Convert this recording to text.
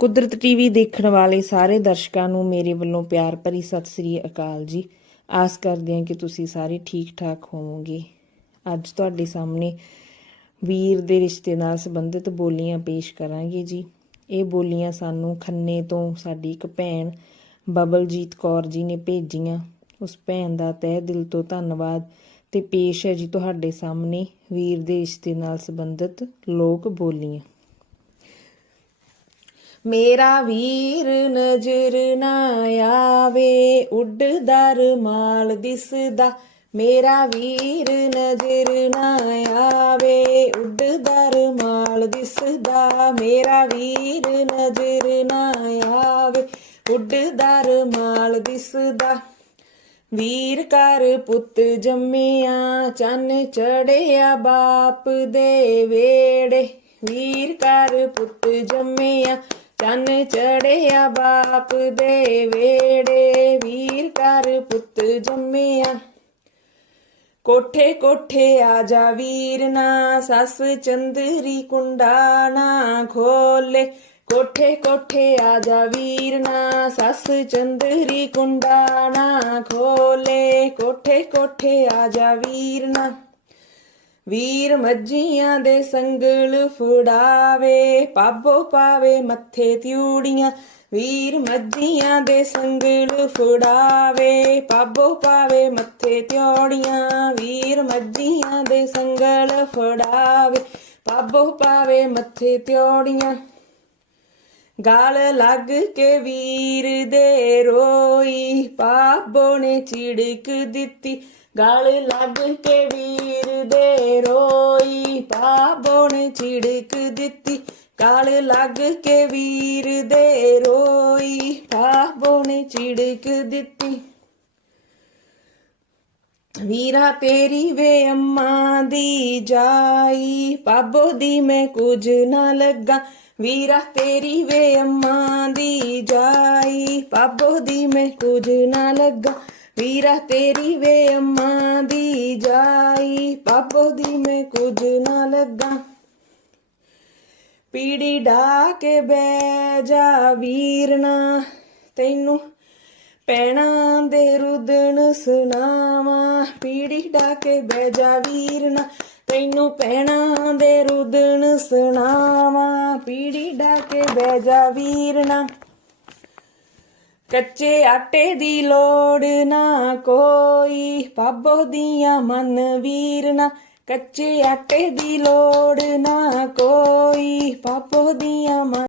ਕੁਦਰਤ ਟੀਵੀ ਦੇਖਣ ਵਾਲੇ ਸਾਰੇ ਦਰਸ਼ਕਾਂ ਨੂੰ ਮੇਰੇ ਵੱਲੋਂ ਪਿਆਰ ਭਰੀ ਸਤਿ ਸ੍ਰੀ ਅਕਾਲ ਜੀ। ਆਸ ਕਰਦੇ ਹਾਂ ਕਿ ਤੁਸੀਂ ਸਾਰੇ ਠੀਕ ਠਾਕ ਹੋਵੋਗੇ। ਅੱਜ ਤੁਹਾਡੇ ਸਾਹਮਣੇ ਵੀਰ ਦੇ ਰਿਸ਼ਤੇ ਨਾਲ ਸੰਬੰਧਿਤ ਬੋਲੀਆਂ ਪੇਸ਼ ਕਰਾਂਗੇ ਜੀ। ਇਹ ਬੋਲੀਆਂ ਸਾਨੂੰ ਖੰਨੇ ਤੋਂ ਸਾਡੀ ਇੱਕ ਭੈਣ ਬਬਲਜੀਤ ਕੌਰ ਜੀ ਨੇ ਭੇਜੀਆਂ। ਉਸ ਭੈਣ ਦਾ ਤਹਿ ਦਿਲ ਤੋਂ ਧੰਨਵਾਦ ਤੇ ਪੇਸ਼ ਹੈ ਜੀ ਤੁਹਾਡੇ ਸਾਹਮਣੇ ਵੀਰ ਦੇ ਰਿਸ਼ਤੇ ਨਾਲ ਸੰਬੰਧਿਤ ਲੋਕ ਬੋਲੀਆਂ। ਮੇਰਾ ਵੀਰ ਨਜ਼ਰ ਨਾ ਆਵੇ ਉੱਡਦਾ ਰੁਮਾਲ ਦਿਸਦਾ। ਮੇਰਾ ਵੀਰ ਨਜ਼ਰ ਨਾ ਆਵੇ ਉੱਡਦਾ ਰੁਮਾਲ ਦਿਸਦਾ। ਮੇਰਾ ਵੀਰ ਨਜ਼ਰ ਨਾ ਆਵੇ ਉੱਡਦਾ ਰੁਮਾਲ ਦਿਸਦਾ। ਵੀਰ ਕਰ ਪੁੱਤ ਜੰਮਿਆ, ਚੰਨ ਚੜਿਆ ਬਾਪ ਦੇ ਵੇੜੇ। ਵੀਰ ਕਰ ਪੁੱਤ ਜੰਮਿਆ ਚੰਨ ਚੜਿਆ ਬਾਪ ਦੇ ਵੇੜੇ ਵੀਰ ਕਰ ਪੁੱਤ ਜੰਮਿਆ। ਕੋਠੇ ਕੋਠੇ ਆ ਜਾ ਵੀਰ ਨਾ, ਸੱਸ ਚੰਦਰੀ ਕੁੰਡਾ ਨਾ ਖੋਲੇ। ਕੋਠੇ ਕੋਠੇ ਆ ਜਾ ਵੀਰ ਨਾ, ਸੱਸ ਚੰਦਰੀ ਕੁੰਡਾ ਨਾ ਖੋਲੇ। ਕੋਠੇ ਕੋਠੇ ਆ ਜਾ ਵੀਰ ਨਾ। ਵੀਰ ਮੱਝੀਆਂ ਦੇ ਸੰਗਲ ਫੁੜਾਵੇ, ਪਾਬੋ ਪਾਵੇ ਮੱਥੇ ਤਿਉੜੀਆਂ। ਵੀਰ ਮੱਝੀਆਂ ਦੇ ਸੰਗਲ ਫੁੜਾਵੇ, ਪਾਬੋ ਪਾਵੇ ਮੱਥੇ ਤਿਉੜੀਆਂ। ਵੀਰ ਮੱਝੀਆਂ ਦੇ ਸੰਗਲ ਫੁੜਾਵੇ, ਪਾਬੋ ਪਾਵੇ ਮੱਥੇ ਤਿਉੜੀਆਂ। ਗਾਲ ਲੱਗ ਕੇ ਵੀਰ ਦੇ ਰੋਈ, ਪਾਬੋ ਨੇ ਚਿੜਕ ਦਿੱਤੀ। ਗਾਲ ਲੱਗ ਕੇ ਵੀਰ ਦੇ ਰੋਈ ਪਾਬੋ ਨੇ ਚਿੜਕ ਦਿੱਤੀ। ਗਾਲ ਲੱਗ ਕੇ ਵੀਰ ਦੇ ਰੋਈ ਪਾਬੋ ਨੇ ਚਿੜਕ ਦਿੱਤੀ। ਵੀਰਾ ਤੇਰੀ ਵੇ ਅੰਮਾ ਦੀ ਜਾਈ, ਪਾਬੋ ਦੀ ਮੈਂ ਕੁਝ ਨਾ ਲੱਗਾ। ਵੀਰਾ ਤੇਰੀ ਵੇ ਅੰਮਾ ਦੀ ਜਾਈ, ਪਾਬੋ ਦੀ ਮੈਂ ਕੁਝ ਨਾ ਲੱਗਾ। ਵੀਰਾ ਤੇਰੀ ਵੇ ਅੰਮਾ ਦੀ ਜਾਈ, ਪਾਬੋ ਦੀ ਮੈਂ ਕੁਝ ਨਾ ਲੱਗਾ। ਪੀੜੀ ਢਾ ਕੇ ਬਹਿ ਜਾ ਵੀਰਨਾ ਤੈਨੂੰ ਪੈਣਾ ਦੇ ਰੁਦਣ ਸੁਣਾਵਾ। ਪੀੜੀ ਢਾ ਕੇ ਬਹਿ ਜਾ ਵੀਰਨਾ ਤੈਨੂੰ ਪੈਣਾ ਦੇ ਰੁਦਣ ਸੁਣਾਵਾ। ਪੀੜੀ ਢਾ ਕੇ ਬਹਿ ਜਾ ਵੀਰਨਾ ਕੱਚੇ ਆਟੇ ਦੀ ਲੋੜ ਨਾ ਕੋਈ ਪਾਬੋ ਦੀਆਂ ਮਨ ਵੀਰ ਨਾ। ਕੱਚੇ ਆਟੇ ਦੀ ਲੋੜ ਨਾ ਕੋਈ ਪਾਪੋ ਦੀਆਂ ਮਨ